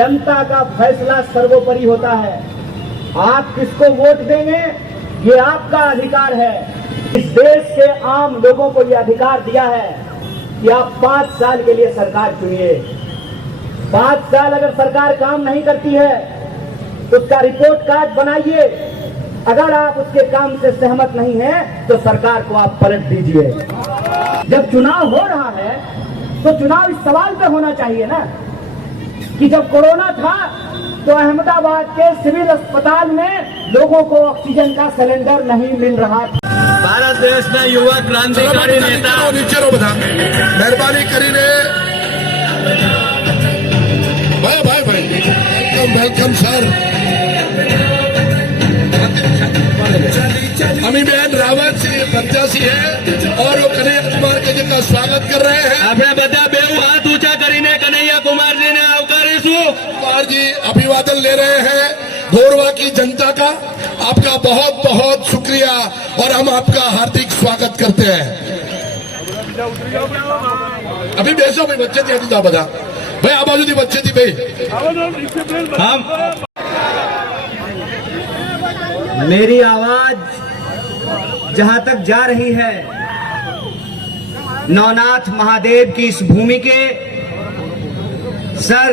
जनता का फैसला सर्वोपरि होता है। आप किसको वोट देंगे ये आपका अधिकार है। इस देश के आम लोगों को ये अधिकार दिया है कि आप 5 साल के लिए सरकार चुनिए। 5 साल अगर सरकार काम नहीं करती है तो उसका रिपोर्ट कार्ड बनाइए। अगर आप उसके काम से सहमत नहीं हैं तो सरकार को आप पलट दीजिए। जब चुनाव हो रहा है तो चुनाव इस सवाल पे होना चाहिए ना कि जब कोरोना था तो अहमदाबाद के सिविल अस्पताल में लोगों को ऑक्सीजन का सिलेंडर नहीं मिल रहा था। भारत देश में युवा क्रांतिकारी नेता मेहरबानी કરીને भाई वेलकम सर। अमीबेन रावत जी प्रत्याशी है और वो कन्हैया कुमार के जी का स्वागत कर रहे हैं। આપણે બધા બેઉ હાથ ઊંચા કરીને કનૈયા કુમારજીને આવકારીશું। कुमार जी अभिवादन ले रहे हैं घोरवा की जनता का। आपका बहुत बहुत शुक्रिया और हम आपका हार्दिक स्वागत करते हैं। अभी बेसो भाई बच्चे थी जा बता भाई आ बाजू थी बच्चे थी भाई हम मेरी आवाज जहां तक जा रही है नवनाथ महादेव की इस भूमि के सर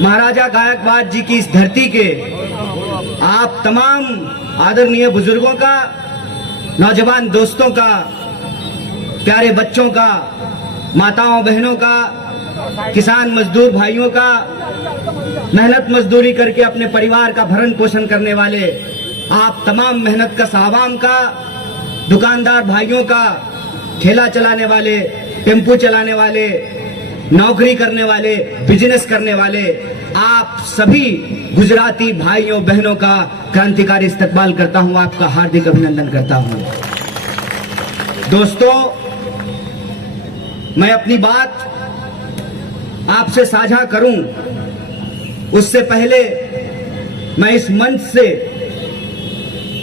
महाराजा गायकवाड़ जी की इस धरती के आप तमाम आदरणीय बुजुर्गों का, नौजवान दोस्तों का, प्यारे बच्चों का, माताओं बहनों का, किसान मजदूर भाइयों का, मेहनत मजदूरी करके अपने परिवार का भरण पोषण करने वाले आप तमाम मेहनत का आवाम का, दुकानदार भाइयों का, ठेला चलाने वाले, टेम्पो चलाने वाले, नौकरी करने वाले, बिजनेस करने वाले, आप सभी गुजराती भाइयों बहनों का क्रांतिकारी इस्तकबाल करता हूं, आपका हार्दिक अभिनंदन करता हूं। दोस्तों, मैं अपनी बात आपसे साझा करूं उससे पहले मैं इस मंच से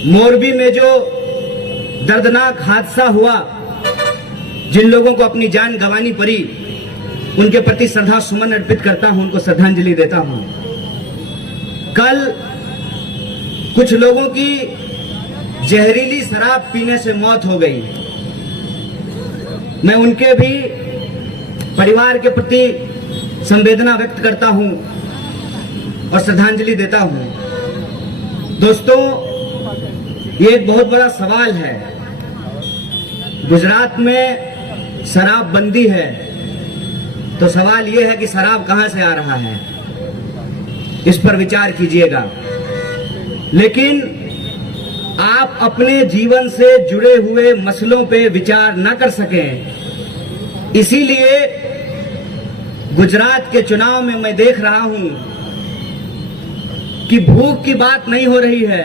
मोरबी में जो दर्दनाक हादसा हुआ, जिन लोगों को अपनी जान गंवानी पड़ी, उनके प्रति श्रद्धा सुमन अर्पित करता हूं, उनको श्रद्धांजलि देता हूं। कल कुछ लोगों की जहरीली शराब पीने से मौत हो गई। मैं उनके भी परिवार के प्रति संवेदना व्यक्त करता हूं और श्रद्धांजलि देता हूं। दोस्तों, ये एक बहुत बड़ा सवाल है। गुजरात में शराबबंदी है तो सवाल ये है कि शराब कहां से आ रहा है, इस पर विचार कीजिएगा। लेकिन आप अपने जीवन से जुड़े हुए मसलों पे विचार न कर सकें, इसीलिए गुजरात के चुनाव में मैं देख रहा हूं कि भूख की बात नहीं हो रही है,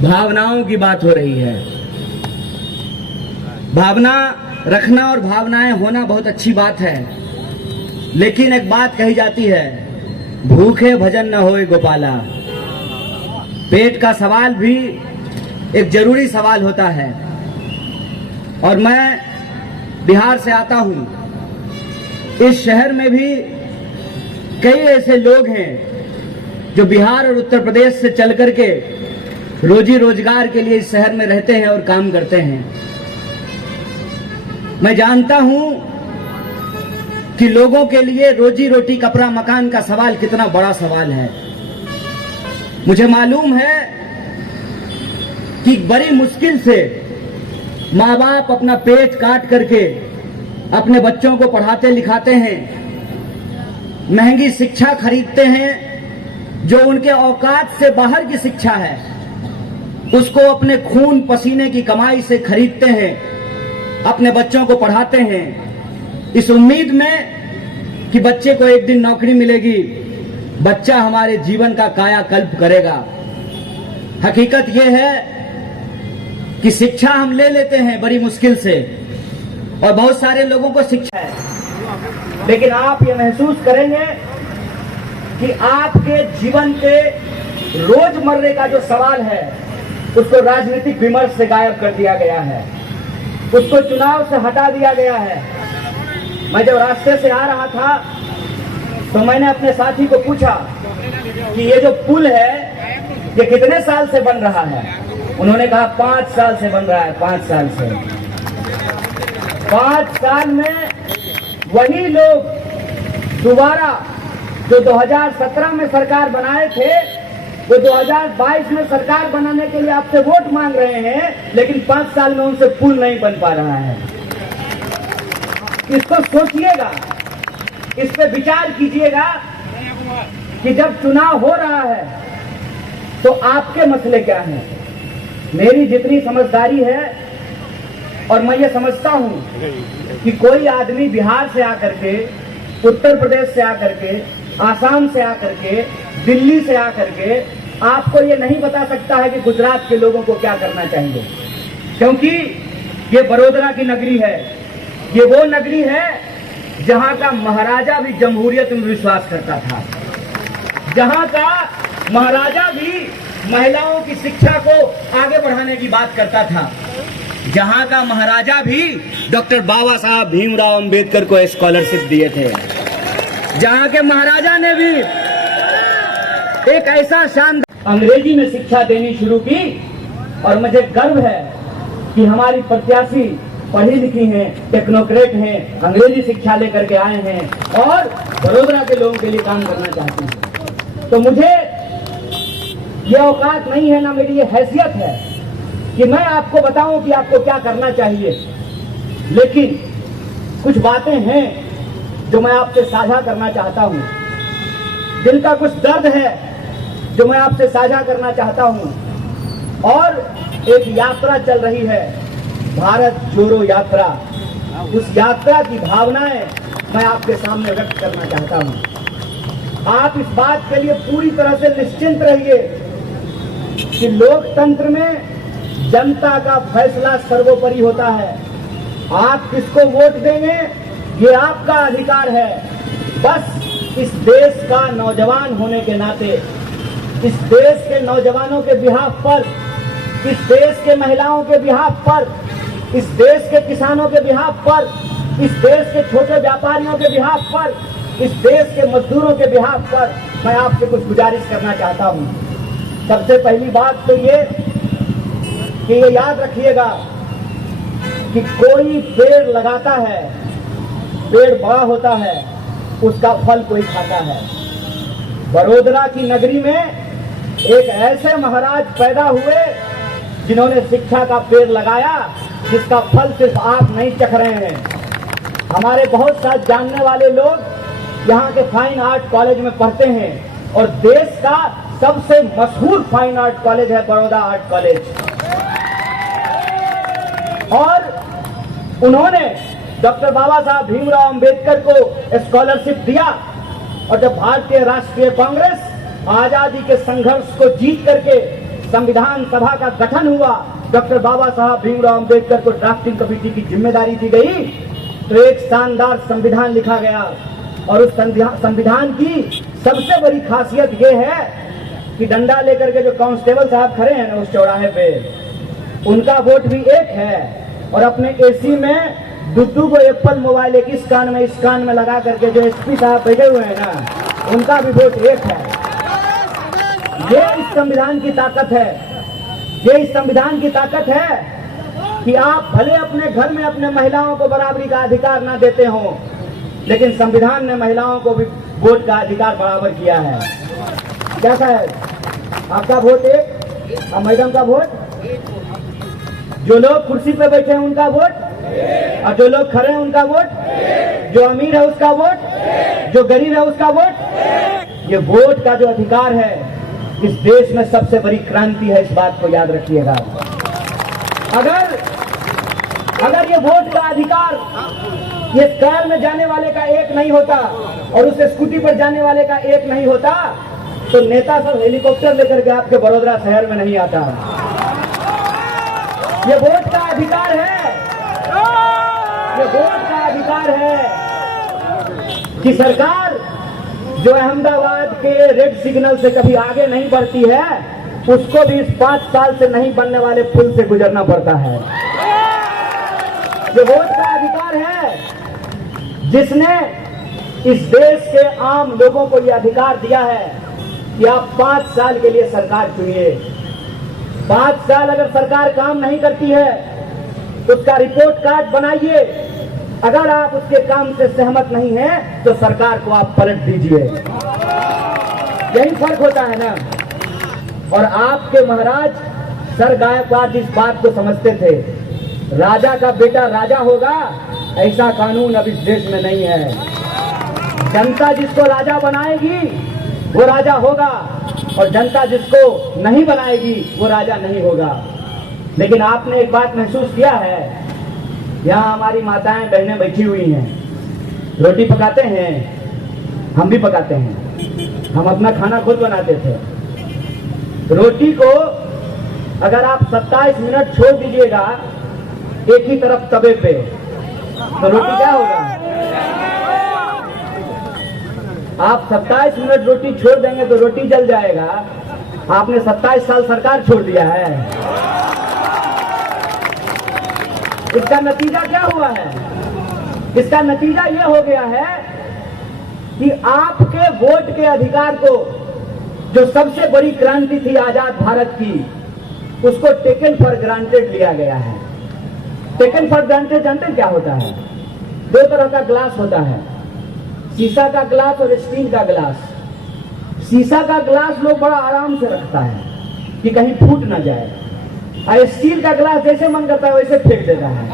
भावनाओं की बात हो रही है। भावना रखना और भावनाएं होना बहुत अच्छी बात है, लेकिन एक बात कही जाती है, भूखे भजन न होए गोपाला। पेट का सवाल भी एक जरूरी सवाल होता है। और मैं बिहार से आता हूं, इस शहर में भी कई ऐसे लोग हैं जो बिहार और उत्तर प्रदेश से चल करके रोजी रोजगार के लिए इस शहर में रहते हैं और काम करते हैं। मैं जानता हूं कि लोगों के लिए रोजी रोटी, कपड़ा, मकान का सवाल कितना बड़ा सवाल है। मुझे मालूम है कि बड़ी मुश्किल से माँ बाप अपना पेट काट करके अपने बच्चों को पढ़ाते लिखाते हैं, महंगी शिक्षा खरीदते हैं, जो उनके औकात से बाहर की शिक्षा है उसको अपने खून पसीने की कमाई से खरीदते हैं, अपने बच्चों को पढ़ाते हैं, इस उम्मीद में कि बच्चे को एक दिन नौकरी मिलेगी, बच्चा हमारे जीवन का कायाकल्प करेगा। हकीकत यह है कि शिक्षा हम ले लेते हैं बड़ी मुश्किल से, और बहुत सारे लोगों को शिक्षा है, लेकिन आप ये महसूस करेंगे कि आपके जीवन के रोजमर्रे का जो सवाल है उसको राजनीतिक विमर्श से गायब कर दिया गया है, उसको चुनाव से हटा दिया गया है। मैं जब रास्ते से आ रहा था तो मैंने अपने साथी को पूछा कि ये जो पुल है ये कितने साल से बन रहा है। उन्होंने कहा 5 साल से बन रहा है, 5 साल से। 5 साल में वही लोग दोबारा जो 2017 में सरकार बनाए थे वो 2022 में सरकार बनाने के लिए आपसे वोट मांग रहे हैं, लेकिन 5 साल में उनसे पुल नहीं बन पा रहा है। इसको सोचिएगा, इस पे विचार कीजिएगा कि जब चुनाव हो रहा है तो आपके मसले क्या हैं। मेरी जितनी समझदारी है और मैं ये समझता हूं कि कोई आदमी बिहार से आकर के, उत्तर प्रदेश से आकर के, आसाम से आकर के, दिल्ली से आकर के आपको ये नहीं बता सकता है कि गुजरात के लोगों को क्या करना चाहिए, क्योंकि ये बड़ोदरा की नगरी है। ये वो नगरी है जहां का महाराजा भी जमहूरियत में विश्वास करता था, जहां का महाराजा भी महिलाओं की शिक्षा को आगे बढ़ाने की बात करता था, जहां का महाराजा भी डॉक्टर बाबा साहब भीमराव अंबेडकर को स्कॉलरशिप दिए थे, जहां के महाराजा ने भी एक ऐसा शानदार अंग्रेजी में शिक्षा देनी शुरू की। और मुझे गर्व है कि हमारी प्रत्याशी पढ़ी लिखी हैं, टेक्नोक्रेट हैं, अंग्रेजी शिक्षा लेकर के आए हैं और बड़ोदरा के लोगों के लिए काम करना चाहती हैं। तो मुझे ये औकात नहीं है, ना मेरी ये हैसियत है कि मैं आपको बताऊं कि आपको क्या करना चाहिए, लेकिन कुछ बातें हैं जो मैं आपसे साझा करना चाहता हूं। दिल का कुछ दर्द है जो मैं आपसे साझा करना चाहता हूं। और एक यात्रा चल रही है, भारत जोड़ो यात्रा। उस यात्रा की भावनाएं मैं आपके सामने व्यक्त करना चाहता हूं। आप इस बात के लिए पूरी तरह से निश्चिंत रहिए कि लोकतंत्र में जनता का फैसला सर्वोपरि होता है। आप किसको वोट देंगे ये आपका अधिकार है। बस इस देश का नौजवान होने के नाते, इस देश के नौजवानों के बिहाफ पर, इस देश के महिलाओं के बिहाफ पर, इस देश के किसानों के बिहाफ पर, इस देश के छोटे व्यापारियों के बिहाफ पर, इस देश के मजदूरों के बिहाफ पर मैं आपसे कुछ गुजारिश करना चाहता हूं। सबसे पहली बात तो ये कि ये याद रखिएगा कि कोई पेड़ लगाता है, पेड़ बड़ा होता है, उसका फल कोई खाता है। बड़ोदरा की नगरी में एक ऐसे महाराज पैदा हुए जिन्होंने शिक्षा का पेड़ लगाया, जिसका फल सिर्फ आप नहीं चख रहे हैं। हमारे बहुत सारे जानने वाले लोग यहाँ के फाइन आर्ट कॉलेज में पढ़ते हैं और देश का सबसे मशहूर फाइन आर्ट कॉलेज है बड़ौदा आर्ट कॉलेज। और उन्होंने डॉक्टर बाबा साहब भीमराव अंबेडकर को स्कॉलरशिप दिया। और जब भारतीय राष्ट्रीय कांग्रेस आजादी के संघर्ष को जीत करके संविधान सभा का गठन हुआ, डॉक्टर बाबा साहब भीमराव अंबेडकर को ड्राफ्टिंग कमेटी की जिम्मेदारी दी गई, तो एक शानदार संविधान लिखा गया। और उस संविधान की सबसे बड़ी खासियत यह है कि डंडा लेकर के जो कांस्टेबल साहब खड़े हैं ना उस चौराहे पे, उनका वोट भी एक है। और अपने एसी में दुद्दू को एप्पल मोबाइल एक इस कान में लगा करके जो एसपी साहब बैठे हुए हैं ना, उनका भी वोट एक है। ये इस संविधान की ताकत है, ये इस संविधान की ताकत है कि आप भले अपने घर में अपने महिलाओं को बराबरी का अधिकार ना देते हो, लेकिन संविधान ने महिलाओं को भी वोट का अधिकार बराबर किया है। क्या साहब, आपका वोट एक और मैडम का वोट, जो लोग कुर्सी पे बैठे हैं उनका वोट और जो लोग खड़े हैं उनका वोट, जो अमीर है उसका वोट, जो गरीब है उसका वोट। ये वोट का जो अधिकार है इस देश में सबसे बड़ी क्रांति है, इस बात को याद रखिएगा। अगर ये वोट का अधिकार ये कार में जाने वाले का एक नहीं होता और उस स्कूटी पर जाने वाले का एक नहीं होता, तो नेता सब हेलीकॉप्टर लेकर के आपके बड़ोदरा शहर में नहीं आता। ये वोट का अधिकार है, ये वोट का अधिकार है कि सरकार जो अहमदाबाद के रेड सिग्नल से कभी आगे नहीं बढ़ती है, उसको भी इस 5 साल से नहीं बनने वाले पुल से गुजरना पड़ता है। ये वोट का अधिकार है जिसने इस देश के आम लोगों को यह अधिकार दिया है कि आप 5 साल के लिए सरकार चुनिए। 5 साल अगर सरकार काम नहीं करती है तो उसका रिपोर्ट कार्ड बनाइए। अगर आप उसके काम से सहमत नहीं हैं तो सरकार को आप पलट दीजिए। यही फर्क होता है ना। और आपके महाराज सर गायकवाड़ इस बात को समझते थे, राजा का बेटा राजा होगा, ऐसा कानून अब इस देश में नहीं है। जनता जिसको राजा बनाएगी वो राजा होगा और जनता जिसको नहीं बनाएगी वो राजा नहीं होगा। लेकिन आपने एक बात महसूस किया है, यहाँ हमारी माताएं बहनें बैठी हुई हैं, रोटी पकाते हैं, हम भी पकाते हैं, हम अपना खाना खुद बनाते थे। रोटी को अगर आप 27 मिनट छोड़ दीजिएगा एक ही तरफ तवे पे तो रोटी क्या होगा? आप 27 मिनट रोटी छोड़ देंगे तो रोटी जल जाएगा। आपने 27 साल सरकार छोड़ दिया है। इसका नतीजा क्या हुआ है? इसका नतीजा यह हो गया है कि आपके वोट के अधिकार को, जो सबसे बड़ी क्रांति थी आजाद भारत की, उसको टेकन फॉर ग्रांटेड लिया गया है। टेकन फॉर ग्रांटेड जानते क्या होता है? 2 तरह का ग्लास होता है, शीशा का ग्लास और स्टील का ग्लास। शीशा का ग्लास लोग बड़ा आराम से रखता है कि कहीं फूट ना जाए, और स्टील का ग्लास जैसे मन करता है वैसे फेंक देता है।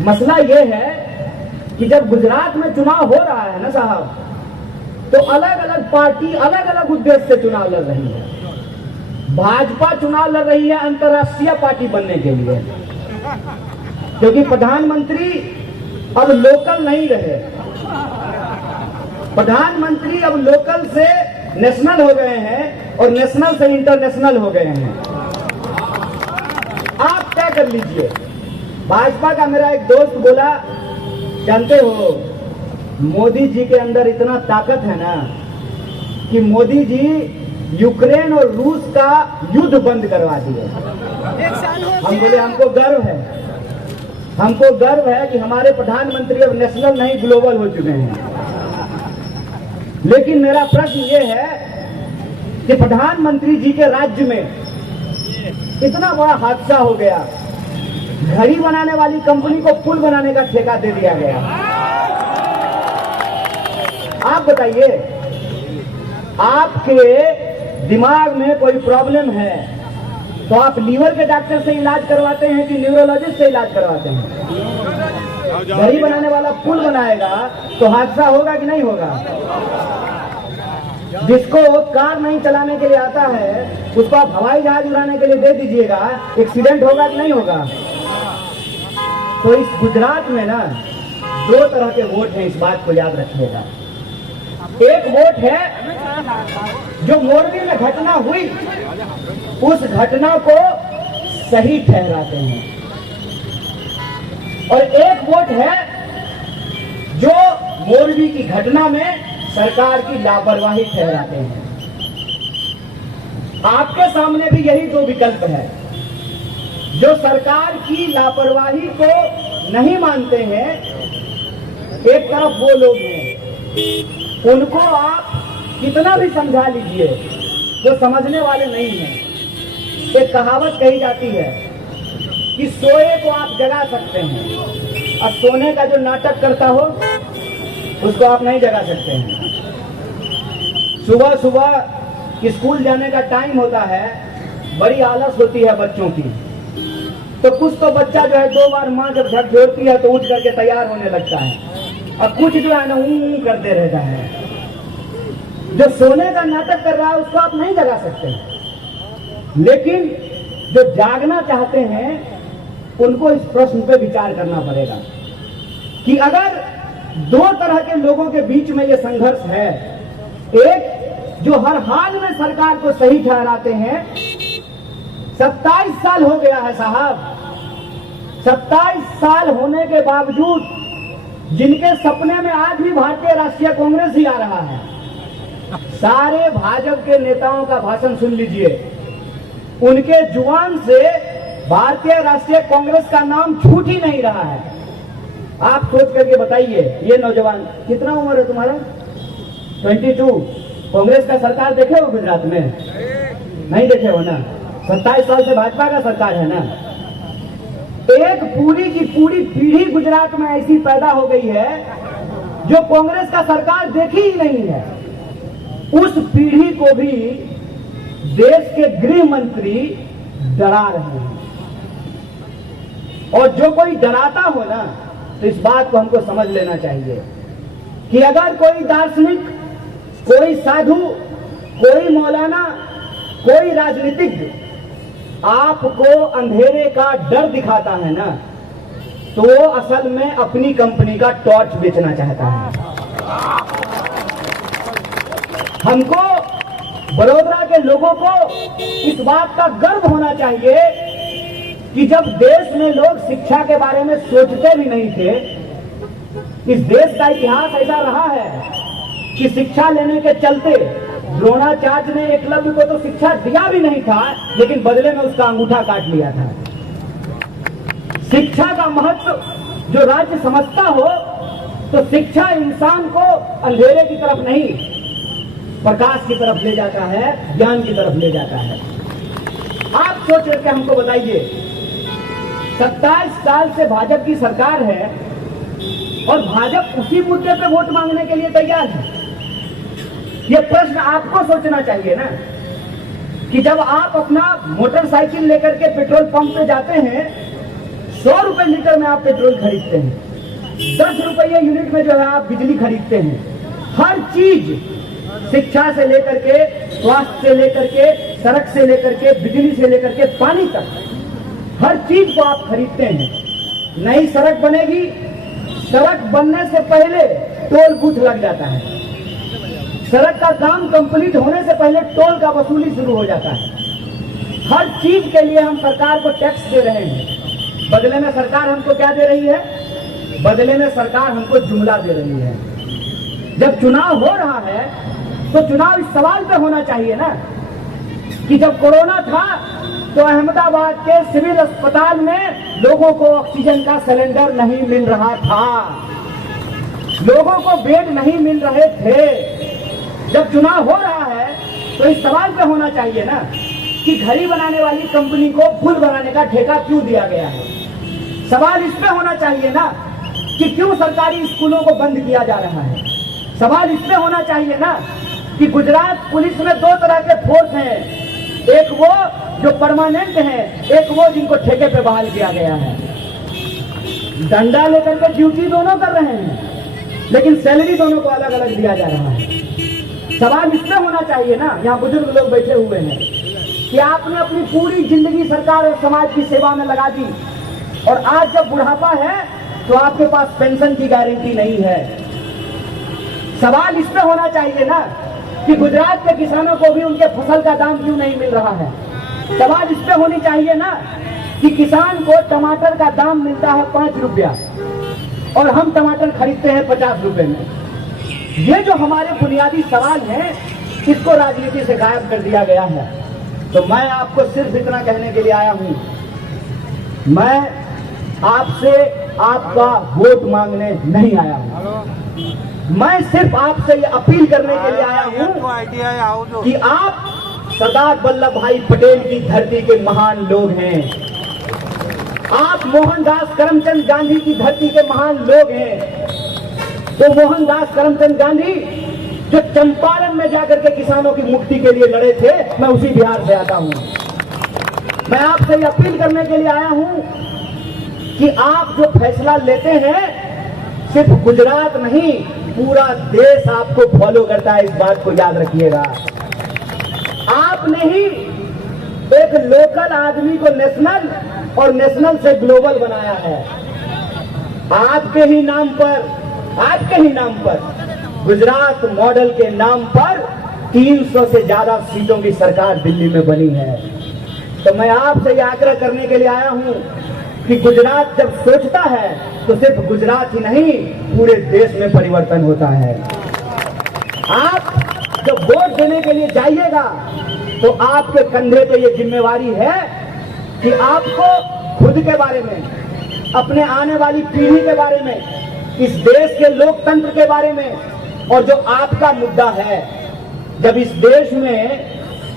मसला यह है कि जब गुजरात में चुनाव हो रहा है ना साहब, तो अलग अलग पार्टी अलग अलग उद्देश्य से चुनाव लड़ रही है। भाजपा चुनाव लड़ रही है अंतर्राष्ट्रीय पार्टी बनने के लिए, क्योंकि प्रधानमंत्री अब लोकल नहीं रहे। प्रधानमंत्री अब लोकल से नेशनल हो गए हैं और नेशनल से इंटरनेशनल हो गए हैं। आप क्या कर लीजिए। भाजपा का मेरा एक दोस्त बोला, जानते हो मोदी जी के अंदर इतना ताकत है ना कि मोदी जी यूक्रेन और रूस का युद्ध बंद करवा दिए। हम बोले हमको गर्व है, हमको गर्व है कि हमारे प्रधानमंत्री अब नेशनल नहीं ग्लोबल हो चुके हैं। लेकिन मेरा प्रश्न ये है कि प्रधानमंत्री जी के राज्य में इतना बड़ा हादसा हो गया, घड़ी बनाने वाली कंपनी को पुल बनाने का ठेका दे दिया गया। आप बताइए, आपके दिमाग में कोई प्रॉब्लम है तो आप लीवर के डॉक्टर से इलाज करवाते हैं कि न्यूरोलॉजिस्ट से इलाज करवाते हैं? घड़ी बनाने वाला पुल बनाएगा तो हादसा होगा कि नहीं होगा? जिसको कार नहीं चलाने के लिए आता है उसको आप हवाई जहाज उड़ाने के लिए दे दीजिएगा, एक्सीडेंट होगा कि नहीं होगा? तो इस गुजरात में ना 2 तरह के वोट हैं, इस बात को याद रखिएगा। एक वोट है जो मोरबी में घटना हुई उस घटना को सही ठहराते हैं, और एक वोट है जो मोरबी की घटना में सरकार की लापरवाही ठहराते हैं। आपके सामने भी यही 2 विकल्प है। जो सरकार की लापरवाही को नहीं मानते हैं, एक तरफ वो लोग हैं, उनको आप कितना भी समझा लीजिए वो समझने वाले नहीं हैं। एक कहावत कही जाती है कि सोए को आप जगा सकते हैं और सोने का जो नाटक करता हो उसको आप नहीं जगा सकते हैं। सुबह सुबह स्कूल जाने का टाइम होता है, बड़ी आलस होती है बच्चों की, तो कुछ तो बच्चा जो है 2 बार माँ जब झकझोरती है तो उठ करके तैयार होने लगता है, और कुछ जो है ना ऊं करते रहता है। जो सोने का नाटक कर रहा है उसको आप नहीं जगा सकते, लेकिन जो जागना चाहते हैं उनको इस प्रश्न पे विचार करना पड़ेगा कि अगर 2 तरह के लोगों के बीच में ये संघर्ष है, एक जो हर हाल में सरकार को सही ठहराते हैं। 27 साल हो गया है साहब, 27 साल होने के बावजूद जिनके सपने में आज भी भारतीय राष्ट्रीय कांग्रेस ही आ रहा है, सारे भाजपा के नेताओं का भाषण सुन लीजिए, उनके जुबान से भारतीय राष्ट्रीय कांग्रेस का नाम छूट ही नहीं रहा है। आप सोच करके बताइए, ये नौजवान, कितना उम्र है तुम्हारा? 22। कांग्रेस का सरकार देखे हो गुजरात में? नहीं देखे हो ना। 27 साल से भाजपा का सरकार है ना। एक पूरी की पूरी पीढ़ी गुजरात में ऐसी पैदा हो गई है जो कांग्रेस का सरकार देखी ही नहीं है। उस पीढ़ी को भी देश के गृह मंत्री डरा रहे हैं। और जो कोई डराता हो ना, तो इस बात को हमको समझ लेना चाहिए कि अगर कोई दार्शनिक, कोई साधु, कोई मौलाना, कोई राजनीतिज्ञ आपको अंधेरे का डर दिखाता है ना, तो वो असल में अपनी कंपनी का टॉर्च बेचना चाहता है। हमको, बड़ौदा के लोगों को इस बात का गर्व होना चाहिए कि जब देश में लोग शिक्षा के बारे में सोचते भी नहीं थे, इस देश का इतिहास ऐसा रहा है कि शिक्षा लेने के चलते द्रोणाचार्य ने एकलव्य को तो शिक्षा दिया भी नहीं था, लेकिन बदले में उसका अंगूठा काट लिया था। शिक्षा का महत्व जो राज्य समझता हो, तो शिक्षा इंसान को अंधेरे की तरफ नहीं, प्रकाश की तरफ ले जाता है, ज्ञान की तरफ ले जाता है। आप सोच करके हमको बताइए, 27 साल से भाजपा की सरकार है और भाजपा उसी मुद्दे पे वोट मांगने के लिए तैयार है। ये प्रश्न आपको सोचना चाहिए ना कि जब आप अपना मोटरसाइकिल लेकर के पेट्रोल पंप पे जाते हैं, 100 रुपए लीटर में आप पेट्रोल खरीदते हैं, 10 रुपये यूनिट में जो है आप बिजली खरीदते हैं। हर चीज, शिक्षा से लेकर के, स्वास्थ्य से लेकर के, सड़क से लेकर के, बिजली से लेकर के, पानी तक, हर चीज को आप खरीदते हैं। नई सड़क बनेगी, सड़क बनने से पहले टोल बूथ लग जाता है। सड़क का काम कंप्लीट होने से पहले टोल का वसूली शुरू हो जाता है। हर चीज के लिए हम सरकार को टैक्स दे रहे हैं। बदले में सरकार हमको क्या दे रही है? बदले में सरकार हमको जुमला दे रही है। जब चुनाव हो रहा है तो चुनाव इस सवाल पे होना चाहिए ना कि जब कोरोना था तो अहमदाबाद के सिविल अस्पताल में लोगों को ऑक्सीजन का सिलेंडर नहीं मिल रहा था, लोगों को बेड नहीं मिल रहे थे। जब चुनाव हो रहा है तो इस सवाल पे होना चाहिए ना कि घड़ी बनाने वाली कंपनी को पुल बनाने का ठेका क्यों दिया गया है। सवाल इस पे होना चाहिए ना कि क्यों सरकारी स्कूलों को बंद किया जा रहा है। सवाल इस पे होना चाहिए ना कि गुजरात पुलिस में 2 तरह के फोर्स हैं, एक वो जो परमानेंट है, एक वो जिनको ठेके पे बहाल किया गया है। डंडा लेकर के ड्यूटी दोनों कर रहे हैं, लेकिन सैलरी दोनों को अलग अलग दिया जा रहा है। सवाल इससे होना चाहिए ना, यहाँ बुजुर्ग लोग बैठे हुए हैं, कि आपने अपनी पूरी जिंदगी सरकार और समाज की सेवा में लगा दी और आज जब बुढ़ापा है तो आपके पास पेंशन की गारंटी नहीं है। सवाल इस पे होना चाहिए ना कि गुजरात के किसानों को भी उनके फसल का दाम क्यों नहीं मिल रहा है। सवाल इस पे होनी चाहिए ना कि किसान को टमाटर का दाम मिलता है 5 रुपया और हम टमाटर खरीदते हैं 50 रुपए में। ये जो हमारे बुनियादी सवाल हैं, इसको राजनीति से गायब कर दिया गया है। तो मैं आपको सिर्फ इतना कहने के लिए आया हूं, मैं आपसे आपका वोट मांगने नहीं आया हूं। मैं सिर्फ आपसे ये अपील करने के लिए आया हूं कि आप सरदार वल्लभ भाई पटेल की धरती के महान लोग हैं। आप मोहनदास करमचंद गांधी की धरती के महान लोग हैं। तो मोहनदास करमचंद गांधी जो चंपारण में जाकर के किसानों की मुक्ति के लिए लड़े थे, मैं उसी बिहार से आता हूं। मैं आपसे ये अपील करने के लिए आया हूं कि आप जो फैसला लेते हैं, सिर्फ गुजरात नहीं, पूरा देश आपको फॉलो करता है, इस बात को याद रखिएगा। आपने ही एक लोकल आदमी को नेशनल और नेशनल से ग्लोबल बनाया है। आपके ही नाम पर गुजरात मॉडल के नाम पर 300 से ज्यादा सीटों की सरकार दिल्ली में बनी है। तो मैं आपसे यह आग्रह करने के लिए आया हूं कि गुजरात जब सोचता है तो सिर्फ गुजरात ही नहीं, पूरे देश में परिवर्तन होता है। आप जब वोट देने के लिए जाइएगा तो आपके कंधे पे ये जिम्मेवारी है कि आपको खुद के बारे में, अपने आने वाली पीढ़ी के बारे में, इस देश के लोकतंत्र के बारे में, और जो आपका मुद्दा है, जब इस देश में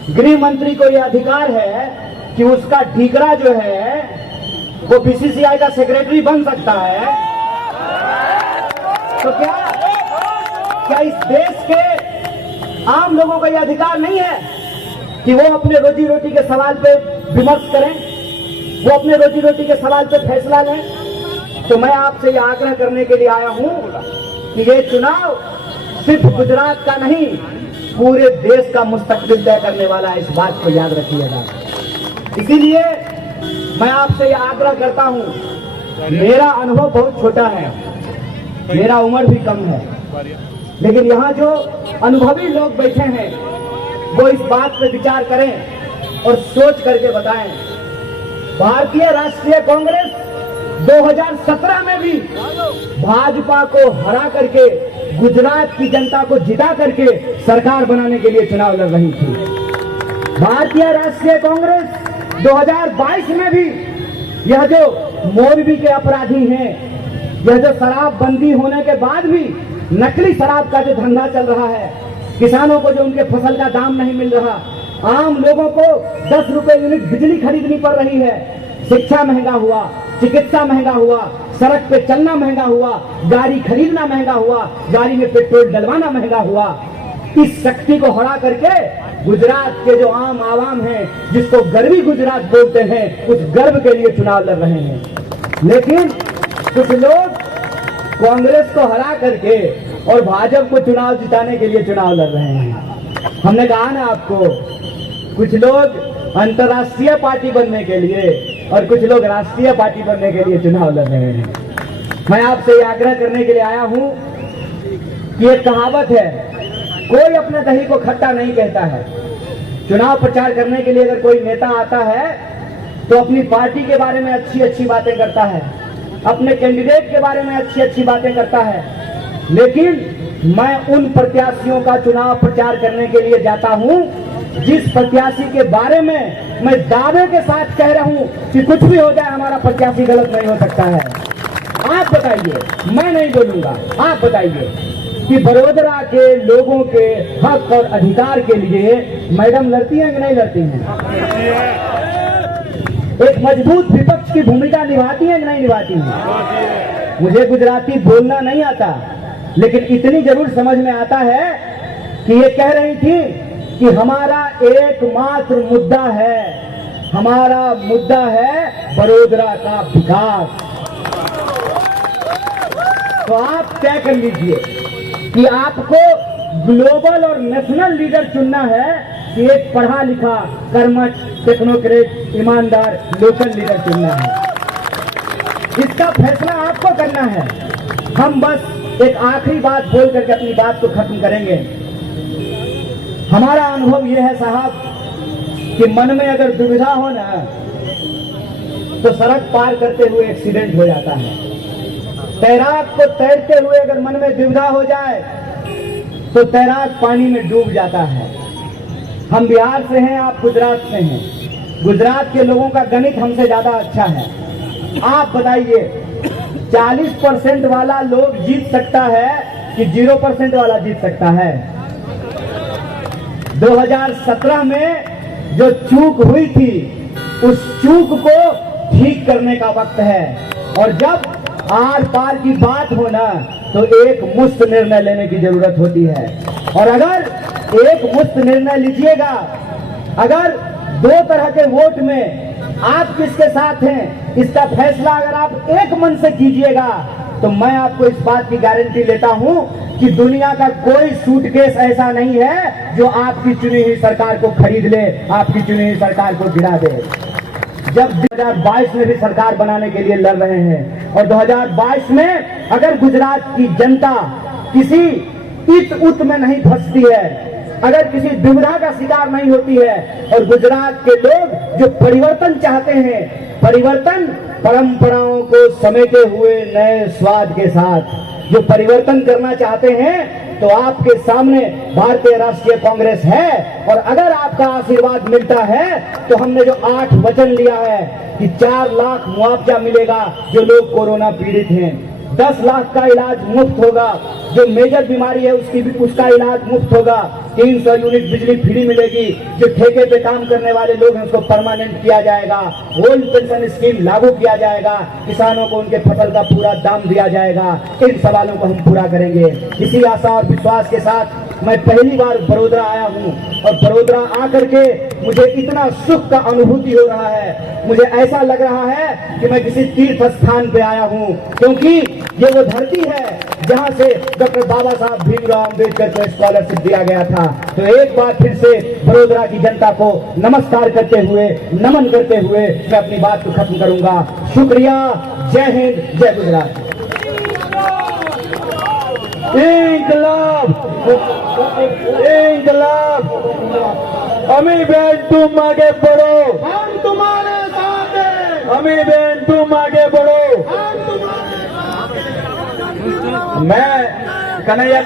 गृह मंत्री को यह अधिकार है कि उसका ठीकरा जो है वो बीसीसीआई का सेक्रेटरी बन सकता है, तो क्या इस देश के आम लोगों का यह अधिकार नहीं है कि वो अपने रोजी रोटी के सवाल पे विमर्श करें, वो अपने रोजी रोटी के सवाल पे फैसला लें? तो मैं आपसे यह आग्रह करने के लिए आया हूं कि ये चुनाव सिर्फ गुजरात का नहीं, पूरे देश का मुस्तकबिल तय करने वाला है। इस बात को याद रखिएगा। इसीलिए मैं आपसे यह आग्रह करता हूं, मेरा अनुभव बहुत छोटा है, मेरा उम्र भी कम है, लेकिन यहाँ जो अनुभवी लोग बैठे हैं वो इस बात पे विचार करें और सोच करके बताएं। भारतीय राष्ट्रीय कांग्रेस 2017 में भी भाजपा को हरा करके, गुजरात की जनता को जिता करके सरकार बनाने के लिए चुनाव लड़ रही थी। भारतीय राष्ट्रीय कांग्रेस 2022 में भी यह जो मोरबी के अपराधी हैं, यह जो शराबबंदी होने के बाद भी नकली शराब का जो धंधा चल रहा है, किसानों को जो उनके फसल का दाम नहीं मिल रहा, आम लोगों को 10 रुपए यूनिट बिजली खरीदनी पड़ रही है, शिक्षा महंगा हुआ, चिकित्सा महंगा हुआ, सड़क पे चलना महंगा हुआ, गाड़ी खरीदना महंगा हुआ, गाड़ी में पेट्रोल डलवाना महंगा हुआ। इस शक्ति को हरा करके गुजरात के जो आम आवाम हैं, जिसको गर्वी गुजरात बोलते हैं, उस गर्व के लिए चुनाव लड़ रहे हैं। लेकिन कुछ लोग कांग्रेस को हरा करके और भाजपा को चुनाव जिताने के लिए चुनाव लड़ रहे हैं। हमने कहा ना आपको, कुछ लोग अंतर्राष्ट्रीय पार्टी बनने के लिए और कुछ लोग राष्ट्रीय पार्टी बनने के लिए चुनाव लड़ रहे हैं। मैं आपसे ये आग्रह करने के लिए आया हूं कि एक कहावत है, कोई अपने दही को खट्टा नहीं कहता है। चुनाव प्रचार करने के लिए अगर कोई नेता आता है तो अपनी पार्टी के बारे में अच्छी अच्छी बातें करता है, अपने कैंडिडेट के बारे में अच्छी अच्छी बातें करता है, लेकिन मैं उन प्रत्याशियों का चुनाव प्रचार करने के लिए जाता हूं जिस प्रत्याशी के बारे में मैं दावे के साथ कह रहा हूं कि कुछ भी हो जाए हमारा प्रत्याशी गलत नहीं हो सकता है। आप बताइए, मैं नहीं बोलूंगा, आप बताइए कि बड़ोदरा के लोगों के हक और अधिकार के लिए मैडम लड़ती हैं कि नहीं लड़ती हैं? एक मजबूत विपक्ष की भूमिका निभाती है कि नहीं निभाती है? मुझे गुजराती बोलना नहीं आता, लेकिन इतनी जरूर समझ में आता है कि ये कह रही थी कि हमारा एकमात्र मुद्दा है, हमारा मुद्दा है बड़ोदरा का विकास। तो आप तय कर लीजिए कि आपको ग्लोबल और नेशनल लीडर चुनना है कि एक पढ़ा लिखा, कर्मठ, टेक्नोक्रेट, ईमानदार लोकल लीडर चुनना है। इसका फैसला आपको करना है। हम बस एक आखिरी बात बोल करके अपनी बात को खत्म करेंगे। हमारा अनुभव यह है साहब कि मन में अगर दुविधा हो ना तो सड़क पार करते हुए एक्सीडेंट हो जाता है। तैराक को तैरते हुए अगर मन में दुविधा हो जाए तो तैराक पानी में डूब जाता है। हम बिहार से हैं, आप गुजरात से हैं। गुजरात के लोगों का गणित हमसे ज्यादा अच्छा है। आप बताइए, 40% वाला लोग जीत सकता है कि 0% वाला जीत सकता है? 2017 में जो चूक हुई थी, उस चूक को ठीक करने का वक्त है। और जब आर पार की बात हो ना तो एक मुश्त निर्णय लेने की जरूरत होती है। और अगर एक मुश्त निर्णय लीजिएगा, अगर दो तरह के वोट में आप किसके साथ हैं, इसका फैसला अगर आप एक मन से कीजिएगा, तो मैं आपको इस बात की गारंटी लेता हूं कि दुनिया का कोई सूटकेस ऐसा नहीं है जो आपकी चुनी हुई सरकार को खरीद ले, आपकी चुनी हुई सरकार को गिरा दे। जब 2022 में भी सरकार बनाने के लिए लड़ रहे हैं और 2022 में अगर गुजरात की जनता किसी इत उत में नहीं फंसती है, अगर किसी दुविधा का शिकार नहीं होती है और गुजरात के लोग जो परिवर्तन चाहते हैं, परिवर्तन परंपराओं को समेटे हुए नए स्वाद के साथ, जो परिवर्तन करना चाहते हैं तो आपके सामने भारतीय राष्ट्रीय कांग्रेस है। और अगर आपका आशीर्वाद मिलता है तो हमने जो 8 वचन लिया है कि 4 लाख मुआवजा मिलेगा जो लोग कोरोना पीड़ित हैं, 10 लाख का इलाज मुफ्त होगा, जो मेजर बीमारी है उसका इलाज मुफ्त होगा, 300 यूनिट बिजली फ्री मिलेगी, जो ठेके पे काम करने वाले लोग हैं उसको परमानेंट किया जाएगा, ओल्ड पेंशन स्कीम लागू किया जाएगा, किसानों को उनके फसल का पूरा दाम दिया जाएगा। इन सवालों को हम पूरा करेंगे। इसी आशा और विश्वास के साथ मैं पहली बार बड़ोदरा आया हूं और बड़ोदरा आकर के मुझे इतना सुख का अनुभूति हो रहा है, मुझे ऐसा लग रहा है कि मैं किसी तीर्थ स्थान पे आया हूं, क्योंकि ये वो धरती है जहां से डॉक्टर बाबा साहब भीमराव अम्बेडकर को स्कॉलरशिप दिया गया था। तो एक बार फिर से बड़ोदरा की जनता को नमस्कार करते हुए, नमन करते हुए मैं अपनी बात को खत्म करूंगा। शुक्रिया। जय हिंद, जय गुजरात। इंकलाब, इंकलाब। अमी बहन तुम आगे बढ़ो, हम तुम्हारे साथ हैं। अमी बहन तुम आगे बढ़ो। मैं कन्हैया